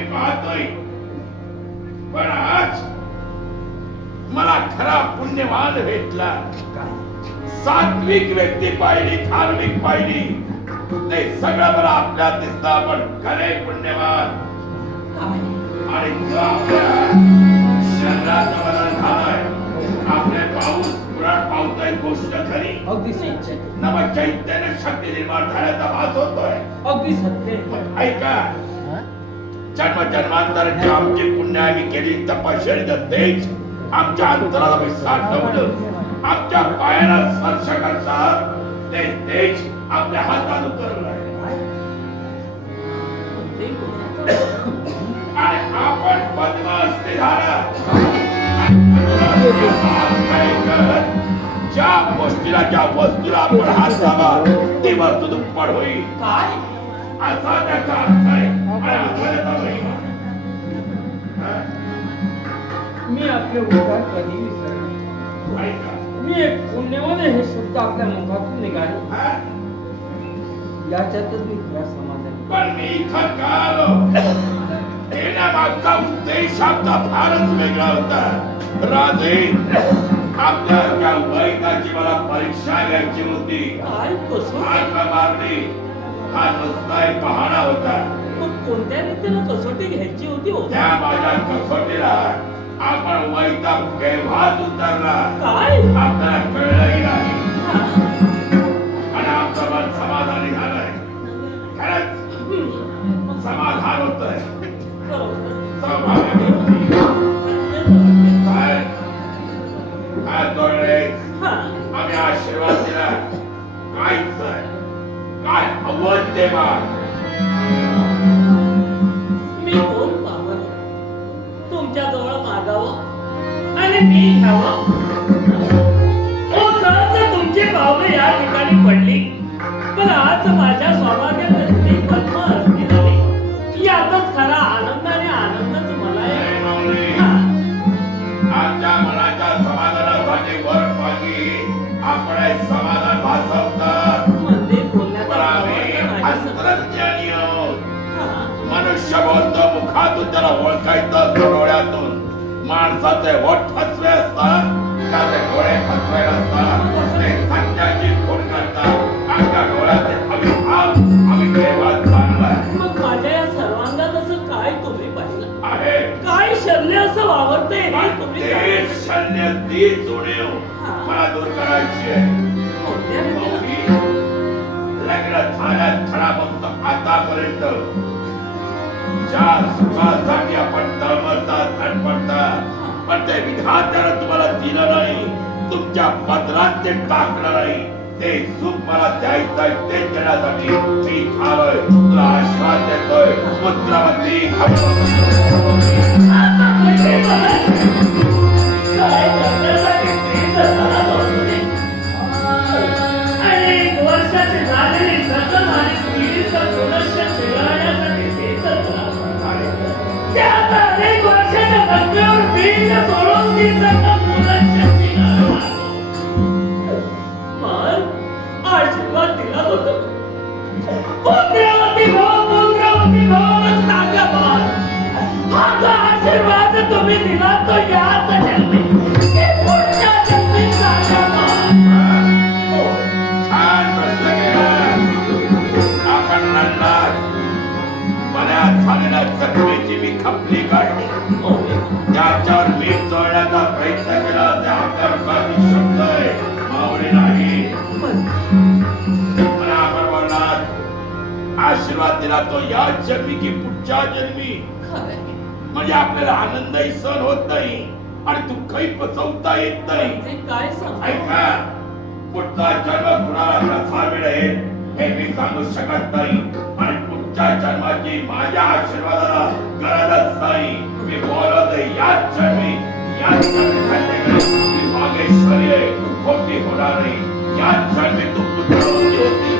आम्ही पाहतोय, पण आज मला खरा पुण्यवान भेटला. सात्विक व्यक्ती पाहिली, धार्मिक पाहिली, ते सगळं मला आपल्यात दिसतं. पण खरे पुण्यवान आणि जो आपल्या शरीराचं बदल झालाय. आपले पाऊस पुराण पावतोय, गोष्ट खरी. अगदी सत्य. नव चैतन्य शक्ती निर्माण झाल्याचा भास होतोय. अगदी सत्य. ऐका, जन्म जन्मांतराची आमची पुण्य आम्ही केली तपश्चर्या तेच आमच्या अंतराला मी साठवलं. आमच्या पायाला स्पर्श करतात ते तेज आपल्या हातात उतरलं आहे. आणि आपण पद्मास्ती झाला. ज्या गोष्टीला, ज्या वस्तूला आपण हात लावा ती वस्तू दुप्पट होईल. काय असा त्याचा अर्थ आहे. मी आपले उद्धार कधी विसरले. मी एक पुण्यवान हे शब्द आपल्या मुखातून निघाले, याच्यातच मी तुला समाधान. पण मी इथं का आलो? येण्यामागचा उद्देश आपला फारच वेगळा होता. राजे, आपल्या त्या वैताची मला परीक्षा घ्यायची होती. काय कसं हात मारली हा नुसता एक बहाणा होता. मग कोणत्या रीतीने कसोटी घ्यायची होती हो? त्या माझ्या कसोटीला आपण वैताग केव्हाच उतरला. काय आपल्याला कळलंही नाही. आणि आमचं मन समाधानी झालंय. खरंच समाधान होतंय. काय तोडले? आम्ही आशीर्वाद दिला. काहीच काय हवं ते माग. मी कोण पाहत तुमच्या जवळ मागावं आणि मी घ्यावं? ओ सहज तुमची पावलं या ठिकाणी पडली, पण आज माझ्या सौभाग्यात ती पद्म असती झाली. यातच खरा आनंद आणि आनंदच मला आहे. आमच्या मनाच्या समाधानासाठी वर पागी आपण समाधान भासवतात. म्हणजे बोलण्याचा अंतर्ज्ञानी आहोत. मनुष्य बोलतो मुखातून, त्याला ओळखायचं डोळ्यातून. माणसाचे ओठ फसवे असतात, त्याचे डोळे फसवे असतात. ते सत्याची खूण करतात. आमच्या डोळ्याचे अभिभाव आम्ही देवात चांगला. मग माझ्या या सर्वांगात असं काय तुम्ही पाहिलं आहे? काय शल्य असं वावरते तुम्ही? ते शल्य ती जुळीव मला दूर करायची आहे. कोणत्या रीतीने? लग्न झाल्यात खराबत आतापर्यंत ज्या सुखासाठी आपण तळमळतात, धडपडतात, पण ते विधात्यानं तुम्हाला दिलं नाही. तुमच्या पदरात ते टाकलं नाही. ते सुख मला द्यायचं आहे, ते देण्यासाठी मी आलोय. तुला आश्वास देतोय. पुत्रवती अनेक वर्षाची झालेली जखम आणि पीडित पुनश्च शिरवण्यासाठी त्यात अनेक वर्षाच्या जखमेवर बीज सोडून ती जखम पुनश्च शिरवणार. मग आशीर्वाद दिला होता. पुत्रवती भाऊ सांगा मग, हा जो आशीर्वाद तुम्ही दिला तो याच जन्मी की पुढच्या जन्मी सांगा मग. छान प्रश्न केला. आपण म्हणलात मनात झालेल्या जखमेची मी खपली काढली. त्याच्यावर मीठ जोडण्याचा प्रयत्न केला. त्या कमी शब्द आहे, मावळी नाही. पण आपण बोललात आशीर्वाद दिला तो या जन्मी की पुढच्या जन्मी. म्हणजे आपल्याला आनंदही सहन होत नाही आणि दुःखही पचवता येत नाही. काय सांग? ऐका, पुढचा जन्म कुणाला कसा मिळेल हे मी सांगू शकत नाही. आणि पुढच्या जन्माची माझ्या आशीर्वादाला गरजच नाही. मी बोलत याच जन्मी, याच जन्मी मी वागेश्वरी आहे, खोटी होणार नाही. याच जन्मी तू पुत्रवती होती.